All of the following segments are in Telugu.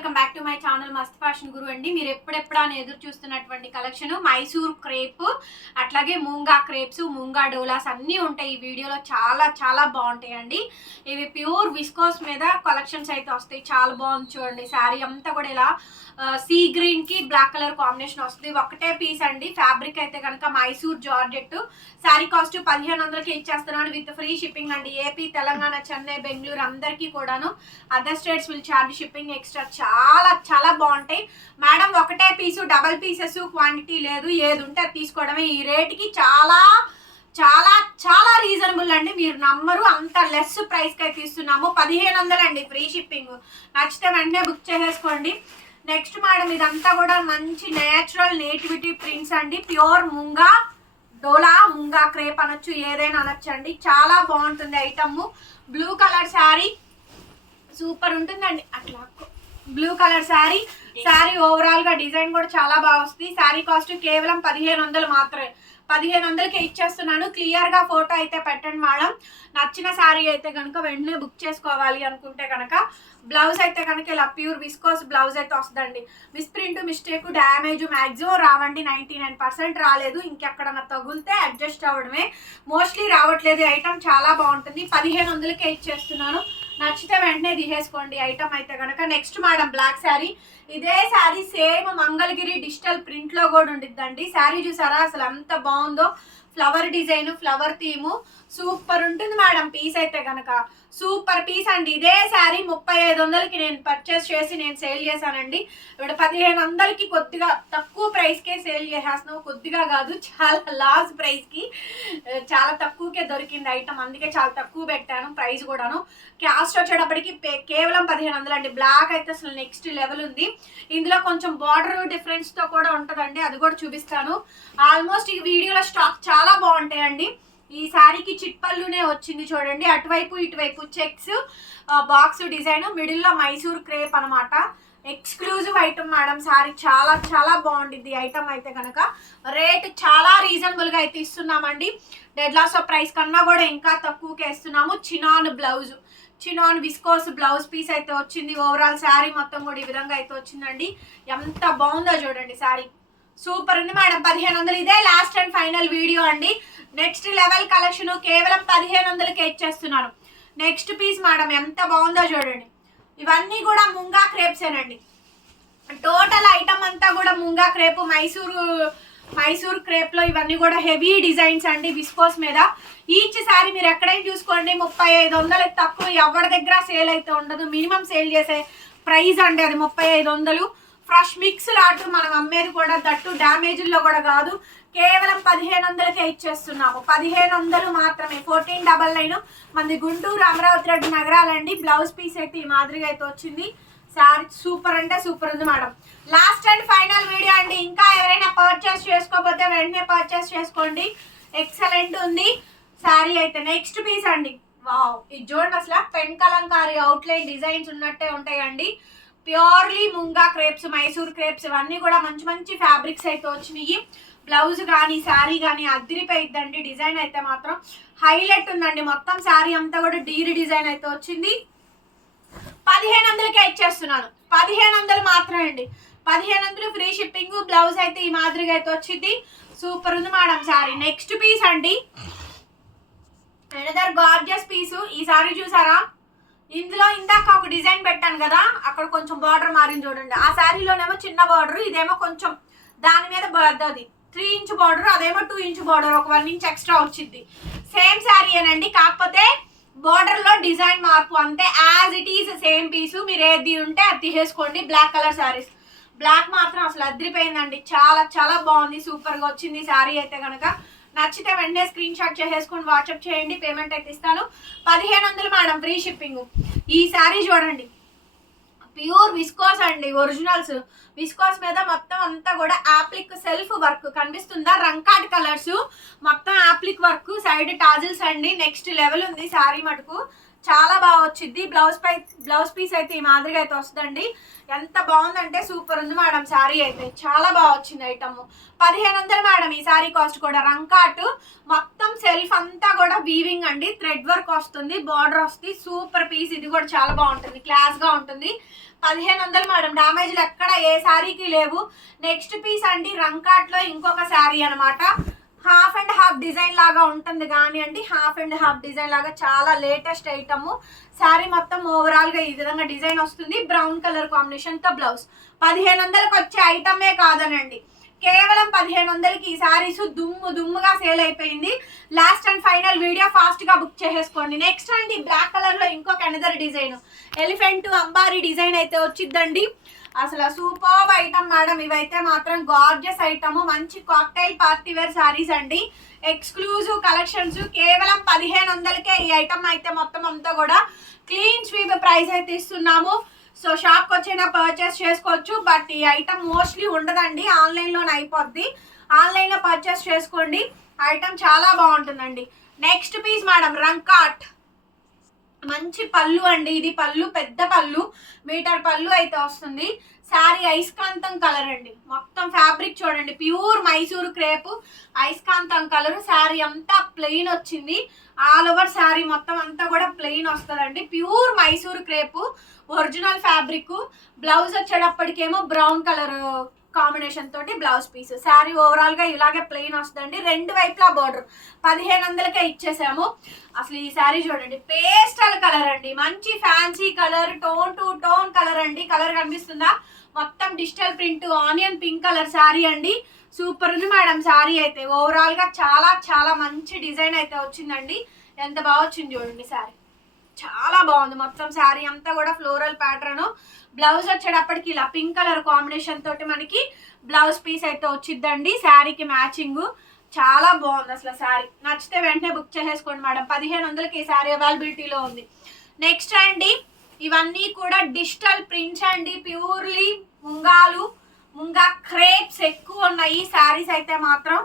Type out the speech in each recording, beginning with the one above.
Welcome back to my channel మస్త్ ఫ్యాషన్ గురు అండి. మీరు ఎప్పుడెప్పుడా అని ఎదురు చూస్తున్నటువంటి కలెక్షన్ మైసూర్ క్రేప్, అట్లాగే మూంగా క్రేప్స్, మూంగా డోలాస్ అన్నీ ఉంటాయి ఈ వీడియోలో. చాలా చాలా బాగుంటాయండి. ఇవి ప్యూర్ విస్కోస్ మీద కలెక్షన్స్ అయితే వస్తాయి. చాలా బాగుంది చూడండి. శారీ అంతా కూడా ఇలా సీ గ్రీన్ కి బ్లాక్ కలర్ కాంబినేషన్ వస్తుంది. ఒకటే పీస్ అండి. ఫ్యాబ్రిక్ అయితే కనుక మైసూర్ జార్జెట్. శారీ కాస్ట్ 1500కి ఇచ్చేస్తున్నాను విత్ ఫ్రీ షిప్పింగ్ అండి. ఏపీ, తెలంగాణ, చెన్నై, బెంగళూరు అందరికీ కూడాను. Other states will charge shipping extra. చాలా చాలా బాగుంటాయి మేడం. ఒకటే పీసు, డబల్ పీసెస్, క్వాంటిటీ లేదు. ఏది ఉంటే అది తీసుకోవడమే. ఈ రేట్కి చాలా చాలా చాలా రీజనబుల్ అండి. మీరు నమ్మరు, అంత లెస్ ప్రైస్కి అయితే ఇస్తున్నాము. 1500 అండి ఫ్రీ షిప్పింగ్. నచ్చితే వెంటనే బుక్ చేసేసుకోండి. నెక్స్ట్ మేడం ఇదంతా కూడా మంచి నేచురల్ నేటివిటీ ప్రింట్స్ అండి. ప్యూర్ ముంగా డోలా, ముంగా క్రేప్ అనొచ్చు, ఏదైనా అనొచ్చండి. చాలా బాగుంటుంది item. Blue colour sari super ఉంటుందండి. అట్లా బ్లూ కలర్ శారీ ఓవరాల్ గా డిజైన్ కూడా చాలా బాగా వస్తుంది. శారీ కాస్ట్ కేవలం 1500 మాత్రమే. 1500కి ఇచ్చేస్తున్నాను. క్లియర్ గా ఫోటో అయితే పెట్టండి మేడం. నచ్చిన శారీ అయితే కనుక వెంటనే బుక్ చేసుకోవాలి అనుకుంటే కనుక. బ్లౌజ్ అయితే కనుక ఇలా ప్యూర్ విస్కోస్ బ్లౌజ్ అయితే వస్తుందండి. మిస్ప్రింట్, మిస్టేక్, డ్యామేజ్ మ్యాక్సిమం రావండి. 99% రాలేదు. ఇంకెక్కడన్నా తగులితే అడ్జస్ట్ అవ్వడమే. మోస్ట్లీ రావట్లేదు. ఐటమ్ చాలా బాగుంటుంది. 1500కే ఇచ్చేస్తున్నాను. నచ్చితే వెంటనే తీసేసుకోండి ఐటమ్ అయితే కనుక. Next madam black sari. ఇదే sari same Mangalagiri digital print లో కూడా ఉండిద్దండి. శారీ చూసారా అసలు ఎంత బాగుందో. Flower design, flower theme super ఉంటుంది మేడం. పీస్ అయితే కనుక సూపర్ పీస్ అండి. ఇదే శారీ 3500కి నేను పర్చేస్ చేసి నేను సేల్ చేశానండి. ఇప్పుడు 1500కి కొద్దిగా తక్కువ ప్రైస్కే సేల్ చేసేస్తున్నావు. కొద్దిగా కాదు, చాలా లాస్ ప్రైస్కి చాలా తక్కువకే దొరికింది ఐటమ్. అందుకే చాలా తక్కువ పెట్టాను ప్రైస్ కూడాను. కాస్ట్ వచ్చేటప్పటికి కేవలం 1500 అండి. బ్లాక్ అయితే అసలు నెక్స్ట్ లెవెల్ ఉంది. ఇందులో కొంచెం బార్డర్ డిఫరెన్స్ తో కూడా ఉంటుందండి. అది కూడా చూపిస్తాను. ఆల్మోస్ట్ ఈ వీడియోలో స్టాక్ చాలా బాగుంటాయండి. ఈ శారీకి చిట్పల్లునే వచ్చింది చూడండి. అటువైపు ఇటువైపు చెక్స్, బాక్స్ డిజైన్, మిడిల్ లో మైసూర్ క్రేప్ అనమాట. Exclusive item madam. శారీ చాలా చాలా బాగుంటుంది ఐటమ్ అయితే కనుక. రేట్ చాలా రీజనబుల్ గా అయితే ఇస్తున్నామండి. డెడ్ లాస్ ఆఫ్ ప్రైస్ కన్నా కూడా ఇంకా తక్కువకే ఇస్తున్నాము. Chinon blouse, chinon viscose blouse piece అయితే వచ్చింది. ఓవరాల్ శారీ మొత్తం కూడా ఈ విధంగా అయితే వచ్చిందండి. ఎంత బాగుందో చూడండి శారీ. సూపర్ ఉంది మేడం. 1500. ఇదే లాస్ట్ అండ్ ఫైనల్ వీడియో అండి. నెక్స్ట్ లెవెల్ కలెక్షన్ కేవలం 1500కే ఇచ్చేస్తున్నాను. నెక్స్ట్ పీస్ మేడం ఎంత బాగుందో చూడండి. ఇవన్నీ కూడా ముంగా క్రేప్సేనండి. టోటల్ ఐటమ్ అంతా కూడా ముంగా క్రేప్, మైసూర్ క్రేప్ లో ఇవన్నీ కూడా హెవీ డిజైన్స్ అండి విస్కోస్ మీద. ఈచ్ శారీ మీరు ఎక్కడైనా చూసుకోండి 3500 తక్కువ ఎవరి దగ్గర సేల్ అయితే ఉండదు. మినిమం సేల్ చేసే ప్రైస్ అండి అది 3500. ఫ్రెష్ మిక్స్ లాట్ మనం అమ్మేది కూడా, దట్టు డ్యామేజ్లో కూడా కాదు. కేవలం 1500కే ఇచ్చేస్తున్నాము. 1500 మాత్రమే. 1499 మంది గుంటూరు, అమరావతి, రెడ్డి నగరాలండి. బ్లౌజ్ పీస్ అయితే ఈ మాదిరిగా అయితే వచ్చింది. శారీ సూపర్ అంటే సూపర్ ఉంది madam. Last and final video అండి. ఇంకా ఎవరైనా పర్చేస్ చేసుకోకపోతే వెంటనే పర్చేస్ చేసుకోండి. ఎక్సలెంట్ ఉంది శారీ అయితే. నెక్స్ట్ పీస్ అండి. వావ్, ఇది చూడండి అసలు పెన్ కలంకారీ అవుట్లైన్ డిజైన్స్ ఉన్నట్టే ఉంటాయండి. Purely munga crepes, Mysore crepes ఇవన్నీ కూడా మంచి మంచి ఫ్యాబ్రిక్స్ అయితే వచ్చినాయి. బ్లౌజ్ కానీ శారీ కానీ అదిరిపోయిద్దండి. డిజైన్ అయితే మాత్రం హైలైట్ ఉందండి. మొత్తం శారీ అంతా కూడా డీరీ డిజైన్ అయితే వచ్చింది. 1500కే ఇచ్చేస్తున్నాను. 1500 మాత్రమే అండి. 1500 ఫ్రీ షిప్పింగ్. బ్లౌజ్ అయితే ఈ మాదిరిగా అయితే వచ్చింది. సూపర్ ఉంది మేడం శారీ. నెక్స్ట్ పీస్ అండి. అనదర్ గార్జియస్ పీసు. ఈ శారీ చూసారా? ఇందులో ఇందాక ఒక డిజైన్ పెట్టాను కదా, అక్కడ కొంచెం బార్డర్ మారింది చూడండి. ఆ శారీలోనేమో చిన్న బార్డర్, ఇదేమో కొంచెం దాని మీద అది 3 ఇంచ్ బార్డర్, అదేమో 2 ఇంచ్ బార్డర్, ఒక 1 ఇంచ్ ఎక్స్ట్రా వచ్చింది. సేమ్ శారీ ఏనండి, కాకపోతే బార్డర్ లో డిజైన్ మార్పు అంతే. యాజ్ ఇట్ ఈస్ సేమ్ పీసు. మీరు ఏది ఉంటే అది తీసేసుకోండి. Black colour saris. బ్లాక్ మాత్రం అసలు అదిరిపోయిందండి. చాలా చాలా బాగుంది. సూపర్ గా వచ్చింది శారీ అయితే కనుక. నచ్చితే వెంటనే స్క్రీన్ షాట్ చేసేసుకొని వాట్సాప్ చేయండి. పేమెంట్ అయితే ఇస్తాను. 1500 మేడం ఫ్రీ షిప్పింగ్. ఈ శారీ చూడండి. ప్యూర్ విస్కోస్ అండి. ఒరిజినల్స్ విస్కోస్ మీద మొత్తం అంతా కూడా ఆప్లిక్ సెల్ఫ్ వర్క్ కనిపిస్తుందా? రంకాట్ కలర్స్ మొత్తం ఆప్లిక్ వర్క్, సైడ్ టాజిల్స్ అండి. నెక్స్ట్ లెవెల్ ఉంది శారీ మటుకు. చాలా బాగా వచ్చింది. బ్లౌజ్ పీస్ అయితే ఈ మాదిరిగా అయితే వస్తుందండి. ఎంత బాగుందంటే సూపర్ ఉంది మేడం. శారీ అయితే చాలా బాగా వచ్చింది. Item 1500 madam. ఈ శారీ కాస్ట్ కూడా రంకాట్ మొత్తం సెల్ఫ్ అంతా కూడా వీవింగ్ అండి. థ్రెడ్ వర్క్ వస్తుంది, బార్డర్ వస్తుంది. Super piece. ఇది కూడా చాలా బాగుంటుంది, క్లాస్ గా ఉంటుంది. 1500 మేడం. డామేజ్లు ఎక్కడ ఏ శారీకి లేవు. నెక్స్ట్ పీస్ అండి రంకాట్ లో ఇంకొక శారీ అనమాట. హాఫ్ అండ్ హాఫ్ డిజైన్ లాగా ఉంటుంది కానీ అండి, హాఫ్ అండ్ హాఫ్ డిజైన్ లాగా చాలా లేటెస్ట్ ఐటమ్. శారీ మొత్తం ఓవరాల్ గా ఈ విధంగా డిజైన్ వస్తుంది. బ్రౌన్ కలర్ కాంబినేషన్ తో బ్లౌజ్. 1500కి వచ్చే ఐటమే కాదనండి, కేవలం 1500కి ఈ శారీస్ దుమ్ముగా సేల్ అయిపోయింది. Last and final video fast గా బుక్ చేసేసుకోండి. నెక్స్ట్ అండి బ్లాక్ కలర్ లో ఇంకొక అనదర్ డిజైన్, ఎలిఫెంట్ అంబారీ డిజైన్ అయితే వచ్చిందండి. అసలు సూపర్ ఐటమ్ మేడం. ఇవైతే మాత్రం గార్జియస్ ఐటమ్. మంచి కాక్టైల్ పార్టీ వేర్ శారీస్ అండి. Exclusive collections. కేవలం 1500కే ఈ ఐటమ్ అయితే మొత్తం అంతా కూడా క్లీన్ స్వీప్ ప్రైస్ అయితే ఇస్తున్నాము. సో షాప్కి వచ్చినా పర్చేస్ చేసుకోవచ్చు. బట్ ఈ ఐటమ్ మోస్ట్లీ ఉండదండి, ఆన్లైన్లోనే అయిపోద్ది. ఆన్లైన్లో పర్చేస్ చేసుకోండి. ఐటమ్ చాలా బాగుంటుందండి. నెక్స్ట్ పీస్ మేడం రంకాట్. మంచి పళ్ళు అండి. ఇది పళ్ళు, పెద్ద పళ్ళు, మీటర్ పళ్ళు అయితే వస్తుంది. శారీ ఐస్కాంతం కలర్ అండి. మొత్తం ఫ్యాబ్రిక్ చూడండి, ప్యూర్ మైసూర్ క్రేప్ ఐస్కాంతం కలర్. శారీ అంతా ప్లెయిన్ వచ్చింది. ఆల్ ఓవర్ శారీ మొత్తం అంతా కూడా ప్లెయిన్ వస్తుందండి. Pure Mysore crepe original fabric. Blouse వచ్చేటప్పటికేమో బ్రౌన్ కలర్ కాంబినేషన్ తోటి బ్లౌజ్ పీస్. శారీ ఓవరాల్ గా ఇలాగే ప్లెయిన్ వస్తుందండి. రెండు వైపులా బోర్డర్. 1500కే ఇచ్చేసాము. అసలు ఈ శారీ చూడండి, పేస్టల్ కలర్ అండి. మంచి fancy colour, tone to tone colour అండి. కలర్ కనిపిస్తుందా? మొత్తం digital print onion pink colour sari అండి. సూపర్ ఉంది మేడం శారీ అయితే. ఓవరాల్ గా చాలా చాలా మంచి డిజైన్ అయితే వచ్చిందండి. ఎంత బాగా వచ్చింది చూడండి శారీ, చాలా బాగుంది. మొత్తం శారీ అంతా కూడా ఫ్లోరల్ ప్యాటర్న్. బ్లౌజ్ వచ్చేటప్పటికి ఇలా పింక్ కలర్ కాంబినేషన్ తోటి మనకి బ్లౌజ్ పీస్ అయితే వచ్చిందండి. శారీకి మ్యాచింగ్ చాలా బాగుంది అసలు శారీ. నచ్చితే వెంటనే బుక్ చేసేసుకోండి మేడం. 1500కి ఈ శారీ అవైలబిలిటీలో ఉంది. నెక్స్ట్ అండి ఇవన్నీ కూడా డిజిటల్ ప్రింట్స్ అండి. ప్యూర్లీ ముంగా క్రేప్స్ ఎక్కువ ఉన్నాయి. శారీస్ అయితే మాత్రం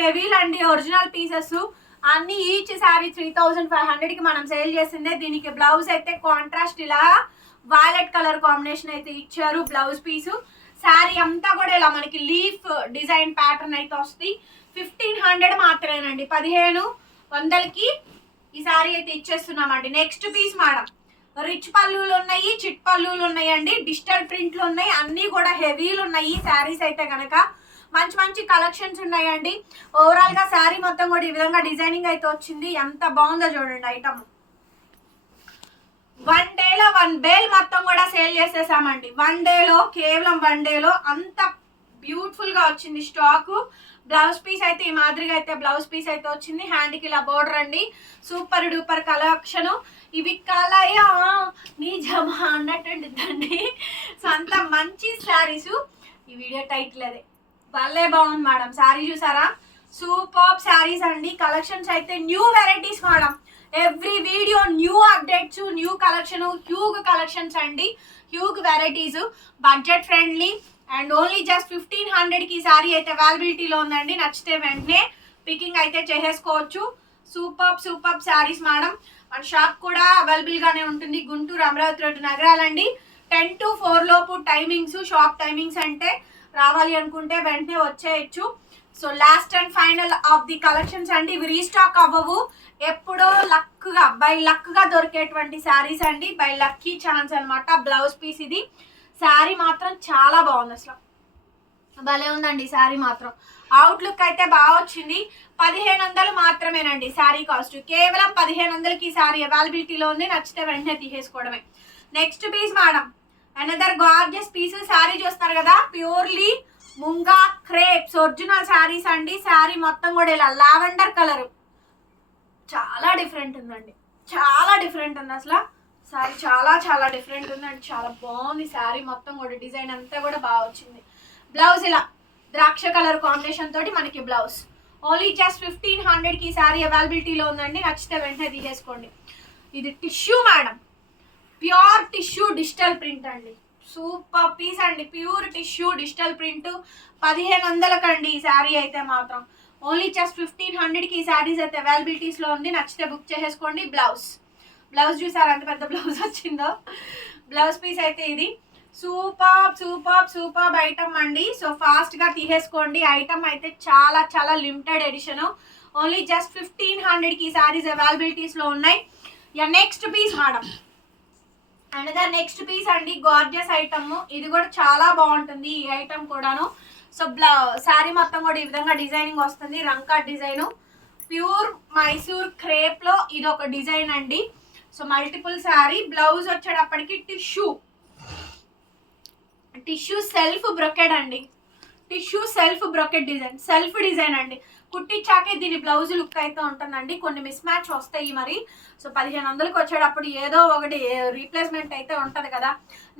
హెవీలు అండి. ఒరిజినల్ పీసెస్ అన్ని. ఈచ్ శారీ 3500కి మనం సేల్ చేసిందే. దీనికి బ్లౌజ్ అయితే కాంట్రాస్ట్ ఇలా వైలెట్ కలర్ కాంబినేషన్ అయితే ఇచ్చారు బ్లౌజ్ పీసు. శారీ అంతా కూడా ఇలా మనకి లీఫ్ డిజైన్ ప్యాటర్న్ అయితే వస్తుంది. 1500 మాత్రమేనండి. 1500కి ఈ శారీ అయితే ఇచ్చేస్తున్నామండి. నెక్స్ట్ పీస్ మేడం, రిచ్ పళ్ళులు ఉన్నాయి, చిట్ పళ్ళులు ఉన్నాయండి. డిజిటల్ ప్రింట్లు ఉన్నాయి. అన్నీ కూడా హెవీలు ఉన్నాయి శారీస్ అయితే కనుక. మంచి మంచి కలెక్షన్స్ ఉన్నాయండి. ఓవరాల్ గా శారీ మొత్తం కూడా ఈ విధంగా డిజైనింగ్ అయితే వచ్చింది. ఎంత బాగుందో చూడండి ఐటమ్. 1 డేలో 1 బేల్ మొత్తం కూడా సేల్ చేసేసామండి. 1 డేలో, కేవలం 1 డేలో అంత బ్యూటిఫుల్ గా వచ్చింది స్టాక్. బ్లౌజ్ పీస్ అయితే ఈ మాదిరిగా అయితే బ్లౌజ్ పీస్ అయితే వచ్చింది. హ్యాండ్కి ఇలా బోర్డర్ అండి. Super duper collection. ఇవి కలయా నిజమా అన్నట్టుండిద్దండి. సో అంత మంచి శారీస్. ఈ వీడియో టైటిల్ అదే, భలే బాగుంది మేడం. శారీ చూసారా? సూపర్ శారీస్ అండి. కలెక్షన్స్ అయితే new varieties madam. Every video new updates, new collection, huge collections అండి, huge varieties, budget friendly and only just 1500కి ఈ శారీ అయితే అవైలబిలిటీలో ఉందండి. నచ్చితే వెంటనే పికింగ్ అయితే చేసేసుకోవచ్చు. Super saris madam. మన షాప్ కూడా అవైలబుల్ గానే ఉంటుంది. గుంటూరు, అమరావతి రోడ్డు నగరాలండి. 10 to 4 లోపు టైమింగ్స్, షాప్ టైమింగ్స్. అంటే రావాలి అనుకుంటే వెంటనే వచ్చేయచ్చు. So last and final of the collections అండి. ఇవి రీస్టాక్ అవ్వవు. ఎప్పుడో బై లక్ గా దొరికేటువంటి శారీస్ అండి. బై లక్కీ ఛాన్స్ అనమాట. బ్లౌజ్ పీస్ ఇది. శారీ మాత్రం చాలా బాగుంది. అసలు భలే ఉందండి శారీ మాత్రం. అవుట్లుక్ అయితే బాగా వచ్చింది. 1500 మాత్రమేనండి శారీ కాస్ట్. కేవలం 1500కి ఈ శారీ అవైలబిలిటీలో ఉంది. నచ్చితే వెంటనే తీసేసుకోవడమే. Next piece madam, another gorgeous piece. Sari చూస్తున్నారు కదా, purely munga crepes original saris అండి. శారీ మొత్తం కూడా ఇలా లావెండర్ కలర్, చాలా డిఫరెంట్ ఉందండి. చాలా డిఫరెంట్ ఉంది అసలు. శారీ చాలా చాలా డిఫరెంట్ ఉందండి. చాలా బాగుంది శారీ మొత్తం కూడా. డిజైన్ అంతా కూడా బాగా వచ్చింది. బ్లౌజ్ ఇలా ద్రాక్ష కలర్ కాంబినేషన్ తోటి మనకి బ్లౌజ్. ఓన్లీ జస్ట్ 1500కి ఈ శారీ అవైలబిలిటీలో ఉందండి. నచ్చితే వెంటనే తీసేసుకోండి. ఇది tissue madam, pure tissue digital print అండి. సూపర్ పీస్ అండి. Pure tissue digital print. 1500కండి ఈ శారీ అయితే మాత్రం. ఓన్లీ జస్ట్ 1500కి ఈ శారీస్ అయితే అవైలబిలిటీస్లో ఉంది. నచ్చితే బుక్ చేసేసుకోండి. బ్లౌజ్ చూసారా ఎంత పెద్ద బ్లౌజ్ వచ్చిందో. బ్లౌజ్ పీస్ అయితే ఇది సూపర్ సూపర్ సూపర్ ఐటమ్ అండి. సో ఫాస్ట్ గా తీసేసుకోండి. ఐటమ్ అయితే చాలా చాలా లిమిటెడ్ ఎడిషన్. ఓన్లీ జస్ట్ 1500 కి సారీస్ అవైలబిలిటీస్ లో ఉన్నాయి. Next piece madam, another next piece అండి, గార్జియస్ ఐటమ్. ఇది కూడా చాలా బాగుంటుంది ఈ ఐటమ్ కూడాను. సో శారీ మొత్తం కూడా ఈ విధంగా డిజైనింగ్ వస్తుంది, రంకా డిజైన్. ప్యూర్ మైసూర్ క్రేప్ లో ఇది ఒక డిజైన్ అండి. So multiple sari. బ్లౌజ్ వచ్చేటప్పటికి టిష్యూ సెల్ఫ్ బ్రొకెడ్ అండి. Tissue self brocade design, self design అండి. కుట్టించాకే దీని బ్లౌజ్ లుక్ అయితే ఉంటుందండి. కొన్ని మిస్ మ్యాచ్ వస్తాయి మరి. సో 1500కి వచ్చేటప్పుడు ఏదో ఒకటి రీప్లేస్మెంట్ అయితే ఉంటది కదా.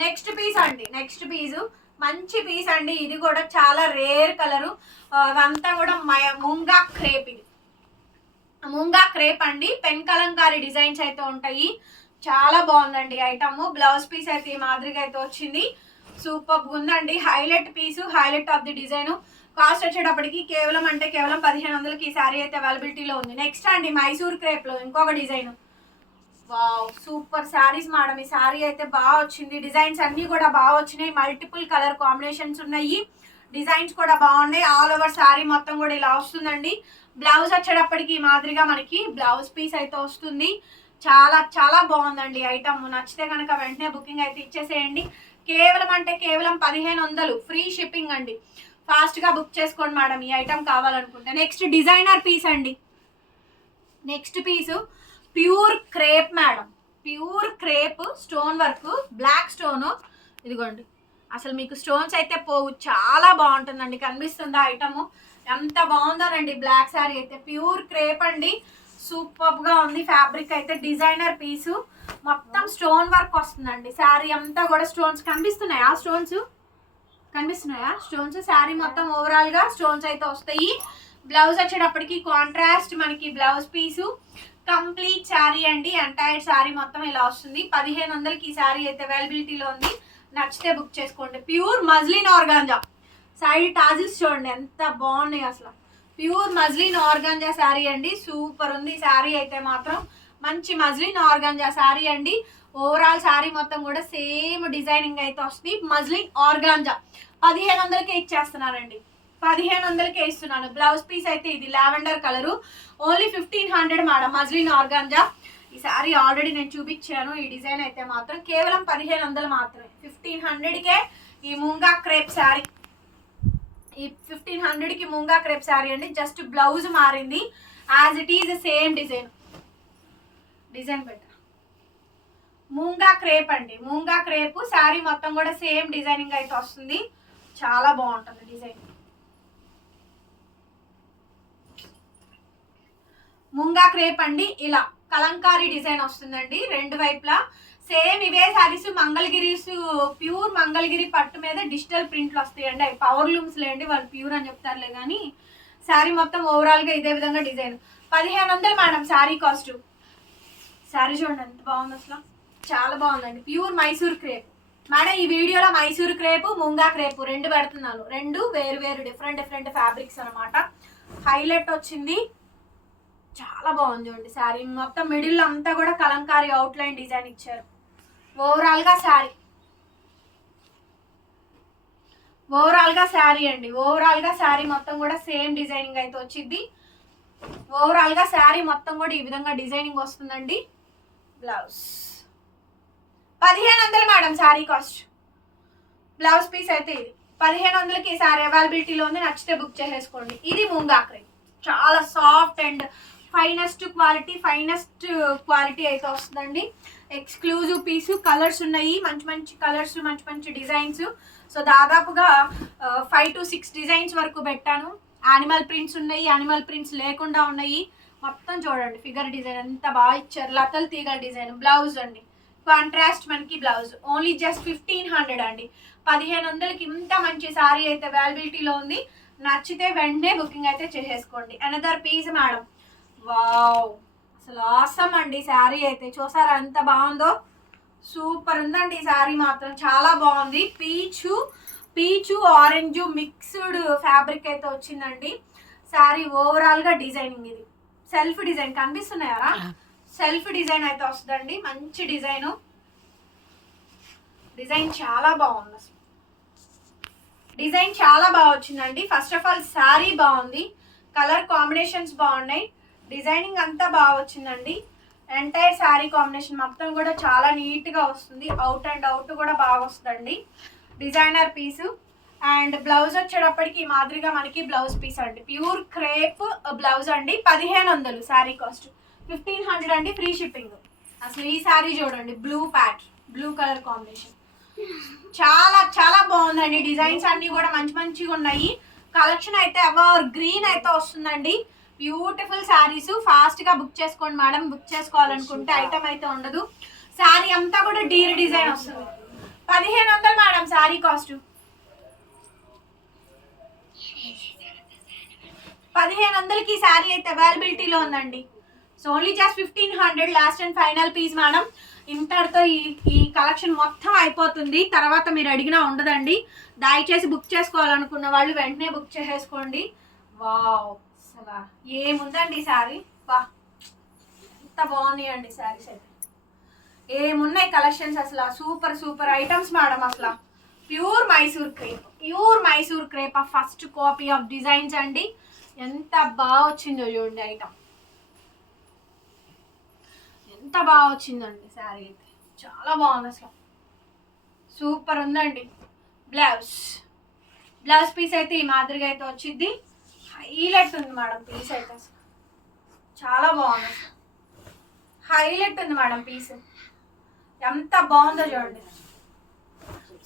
నెక్స్ట్ పీస్ అండి, నెక్స్ట్ పీస్ మంచి పీస్ అండి. ఇది కూడా చాలా రేర్ కలరు. అదంతా కూడా ముంగా క్రేప్. ఇది ముంగా క్రేప్ అండి. పెన్ కలంకారీ డిజైన్స్ అయితే ఉంటాయి. చాలా బాగుందండి ఐటమ్. బ్లౌజ్ పీస్ అయితే ఈ మాదిరిగా అయితే వచ్చింది. సూపర్ ఉందండి. Highlight piece, highlight of the design. Cost వచ్చేటప్పటికి కేవలం 1500కి ఈ శారీ అయితే అవైలబిలిటీలో ఉంది. నెక్స్ట్ అండి మైసూర్ క్రేప్ లో ఇంకొక design. Wow super saris madam. ఈ శారీ అయితే బాగా వచ్చింది. డిజైన్స్ అన్ని కూడా బాగా వచ్చినాయి. మల్టిపుల్ కలర్ కాంబినేషన్స్ ఉన్నాయి. డిజైన్స్ కూడా బాగున్నాయి. ఆల్ ఓవర్ శారీ మొత్తం కూడా ఇలా వస్తుందండి. బ్లౌజ్ వచ్చేటప్పటికి ఈ మాదిరిగా మనకి బ్లౌజ్ పీస్ అయితే వస్తుంది. చాలా చాలా బాగుందండి ఐటమ్. నచ్చితే కనుక వెంటనే బుకింగ్ అయితే ఇచ్చేసేయండి. కేవలం 1500 ఫ్రీ షిప్పింగ్ అండి. ఫాస్ట్ గా బుక్ చేసుకోండి మేడం ఈ ఐటమ్ కావాలనుకుంటే. నెక్స్ట్ డిజైనర్ పీస్ అండి. Next piece pure crepe madam. Pure crepe stone work, black stone. ఇదిగోండి అసలు మీకు స్టోన్స్ అయితే పోవు. చాలా బాగుంటుందండి. కనిపిస్తుందా ఐటమ్ ఎంత బాగుందోనండి. బ్లాక్ శారీ అయితే ప్యూర్ క్రేప్ అండి. సూపర్ గా ఉంది. ఫ్యాబ్రిక్ అయితే డిజైనర్ పీసు. మొత్తం స్టోన్ వర్క్ వస్తుందండి. శారీ అంతా కూడా స్టోన్స్ కనిపిస్తున్నాయా? స్టోన్స్ శారీ మొత్తం ఓవరాల్ గా స్టోన్స్ అయితే వస్తాయి. బ్లౌజ్ వచ్చేటప్పటికి కాంట్రాస్ట్ మనకి బ్లౌజ్ పీసు. కంప్లీట్ శారీ అండి. ఎంటైర్ శారీ మొత్తం ఇలా వస్తుంది. 1500కి ఈ శారీ అయితే అవైలబిలిటీలో ఉంది. నచ్చితే బుక్ చేసుకోండి. Pure muslin organza. Side tassels చూడండి ఎంత బాగున్నాయి అసలు. ప్యూర్ మజ్లిన్ ఆర్గాంజా శారీ అండి. సూపర్ ఉంది శారీ అయితే మాత్రం. మంచి మజ్లిన్ ఆర్గాంజా శారీ అండి. ఓవరాల్ శారీ మొత్తం కూడా సేమ్ డిజైనింగ్ అయితే వస్తుంది. Muslin organza 1500కే ఇచ్చేస్తున్నానండి. 1500కే ఇస్తున్నాను. బ్లౌజ్ పీస్ అయితే ఇది lavender colour. Only 1500 madam. Muslin organza ఈ శారీ ఆల్రెడీ నేను చూపించాను. ఈ డిజైన్ అయితే మాత్రం కేవలం 1500 మాత్రమే. 1500కే ఈ ముంగా క్రేప్ శారీ. ఈ 1500కి ముంగా క్రేప్ శారీ అండి. జస్ట్ బ్లౌజ్ మారింది. As it is same design better. Munga crepe అండి. ముంగా క్రేప్ శారీ మొత్తం కూడా సేమ్ డిజైనింగ్ అయితే వస్తుంది. చాలా బాగుంటుంది డిజైన్. ముంగా క్రేప్ అండి. ఇలా కలంకారీ డిజైన్ వస్తుందండి రెండు వైపులా. సేమ్ ఇవే శారీస్ మంగళగిరీస్, ప్యూర్ మంగళగిరి పట్టు మీద డిజిటల్ ప్రింట్లు వస్తాయండి. అవి పవర్ లూమ్స్ లేండి, వాళ్ళు ప్యూర్ అని చెప్తారులే కానీ శారీ మొత్తం ఓవరాల్ గా ఇదే విధంగా design. 1500 madam sari cost. Sari చూడండి ఎంత బాగుంది అసలు. చాలా బాగుందండి. Pure Mysore crepe madam. ఈ వీడియోలో మైసూర్ క్రేపు, ముంగా క్రేపు రెండు పెడుతున్నాను. రెండు వేరు డిఫరెంట్ ఫ్యాబ్రిక్స్ అనమాట. హైలైట్ వచ్చింది. చాలా బాగుంది చూడండి శారీ మొత్తం. మిడిల్ అంతా కూడా కలంకారీ అవుట్లైన్ డిజైన్ ఇచ్చారు. ఓవరాల్ గా శారీ అండి. ఓవరాల్ గా శారీ మొత్తం కూడా సేమ్ డిజైనింగ్ అయితే వచ్చింది. ఓవరాల్ గా శారీ మొత్తం కూడా ఈ విధంగా డిజైనింగ్ వస్తుందండి. Blouse 1500 madam sari cost. Blouse piece అయితే ఇది 1500కి శారీ అవైలబిలిటీలో ఉంది. నచ్చితే బుక్ చేసేసుకోండి. ఇది ముంగా క్రేప్. చాలా సాఫ్ట్ అండ్ ఫైనెస్ట్ క్వాలిటీ అయితే వస్తుందండి. ఎక్స్క్లూజివ్ పీసు. కలర్స్ ఉన్నాయి, మంచి కలర్స్, మంచి డిజైన్స్. సో దాదాపుగా 5 to 6 డిజైన్స్ వరకు పెట్టాను. యానిమల్ ప్రింట్స్ ఉన్నాయి, యానిమల్ ప్రింట్స్ లేకుండా ఉన్నాయి. మొత్తం చూడండి ఫిగర్ డిజైన్ ఎంత బాగా ఇచ్చారు. లతల్ తీగల డిజైన్. బ్లౌజ్ అండి కాంట్రాస్ట్ మనకి బ్లౌజ్. ఓన్లీ జస్ట్ 1500 అండి. 1500కి ఇంత మంచి శారీ అయితే అవైలబిలిటీలో ఉంది. నచ్చితే వెంటనే బుకింగ్ అయితే చేసేసుకోండి. Another piece madam. వావ్ అసలు ఆసమ్ అండి శారీ అయితే. చూసారా ఎంత బాగుందో. సూపర్ ఉందండి ఈ శారీ మాత్రం. చాలా బాగుంది. పీచు ఆరెంజ్ మిక్స్డ్ ఫ్యాబ్రిక్ అయితే వచ్చిందండి. శారీ ఓవరాల్ గా డిజైనింగ్ ఇది సెల్ఫ్ డిజైన్ కనిపిస్తున్నాయారా? సెల్ఫ్ డిజైన్ అయితే వస్తుందండి. మంచి డిజైన్ చాలా బాగుంది. అసలు డిజైన్ చాలా బాగా వచ్చిందండి. ఫస్ట్ ఆఫ్ ఆల్ శారీ బాగుంది, కలర్ కాంబినేషన్స్ బాగున్నాయి, డిజైనింగ్ అంతా బాగా వచ్చిందండి. ఎంటైర్ శారీ కాంబినేషన్ మొత్తం కూడా చాలా నీట్గా వస్తుంది. అవుట్ అండ్ అవుట్ కూడా బాగా వస్తుందండి. Designer piece. అండ్ బ్లౌజ్ వచ్చేటప్పటికి ఈ మాదిరిగా మనకి బ్లౌజ్ పీస్ అండి. ప్యూర్ క్రేప్ బ్లౌజ్ అండి. 1500 శారీ కాస్ట్. 1500 అండి, ఫ్రీ షిప్పింగ్. అసలు ఈ శారీ చూడండి, బ్లూ కలర్ కాంబినేషన్ చాలా చాలా బాగుందండి. డిజైన్స్ అన్ని కూడా మంచిగా ఉన్నాయి. కలెక్షన్ అయితే ఎవర్ గ్రీన్ అయితే వస్తుందండి. బ్యూటిఫుల్ శారీస్. ఫాస్ట్గా బుక్ చేసుకోండి మేడం. బుక్ చేసుకోవాలనుకుంటే ఐటమ్ అయితే ఉండదు. శారీ అంతా కూడా డీర్ డిజైన్ వస్తుంది. 1500 మేడం శారీ కాస్ట్. 1500కి శారీ అయితే అవైలబిలిటీలో ఉందండి. So only just 1500 last and final piece madam. ఇంతటితో ఈ కలెక్షన్ మొత్తం అయిపోతుంది. తర్వాత మీరు అడిగినా ఉండదండి. దయచేసి బుక్ చేసుకోవాలనుకున్న వాళ్ళు వెంటనే బుక్ చేసేసుకోండి. వావ్, అసలు ఏముందండి శారీ. బా, ఎంత బాగున్నాయండి శారీస్ అయితే. ఏమున్నాయి కలెక్షన్స్ అసలు. Super items madam. అసలు pure Mysore crepe first copy of designs అండి. ఎంత బాగా వచ్చిందో చూడండి ఐటమ్. ఎంత బాగా వచ్చిందండి శారీ అయితే. చాలా బాగుంది అసలు. సూపర్ ఉందండి. బ్లౌజ్ పీస్ అయితే ఈ మాదిరిగా అయితే వచ్చింది. హైలైట్ ఉంది మేడం పీస్ అయితే. అసలు చాలా బాగుంది. అసలు హైలైట్ ఉంది మేడం పీస్. ఎంత బాగుందో చూడండి.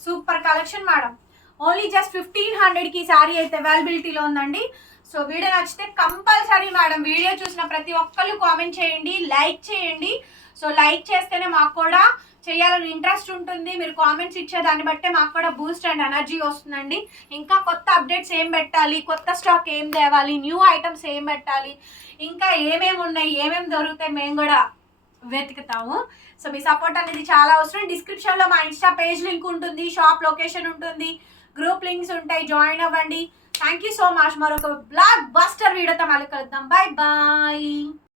Super collection madam. Only just 1500కి శారీ అయితే అవైలబిలిటీలో ఉందండి. సో వీడియో నచ్చితే కంపల్సరీ మేడం వీడియో చూసిన ప్రతి ఒక్కళ్ళు కామెంట్ చేయండి, లైక్ చేయండి. సో లైక్ చేస్తేనే మాకు కూడా చేయాలని ఇంట్రెస్ట్ ఉంటుంది. మీరు కామెంట్స్ ఇచ్చేదాన్ని బట్టే మాకు కూడా బూస్ట్ అండ్ ఎనర్జీ వస్తుందండి. ఇంకా కొత్త అప్డేట్స్ ఏం పెట్టాలి, కొత్త స్టాక్ ఏం తేవాలి, న్యూ ఐటమ్స్ ఏం పెట్టాలి, ఇంకా ఏమేమి ఉన్నాయి, ఏమేమి దొరుకుతాయి మేము కూడా వెతుకుతాము. సో మీ సపోర్ట్ అనేది చాలా అవసరం. డిస్క్రిప్షన్లో మా ఇన్స్టా పేజ్ లింక్ ఉంటుంది, షాప్ లొకేషన్ ఉంటుంది, గ్రూప్ లింక్స్ ఉంటాయి, జాయిన్ అవ్వండి. Thank you so much. మరొక బ్లాక్ బస్టర్ వీడియోతో మళ్ళీ కలుద్దాం. బాయ్.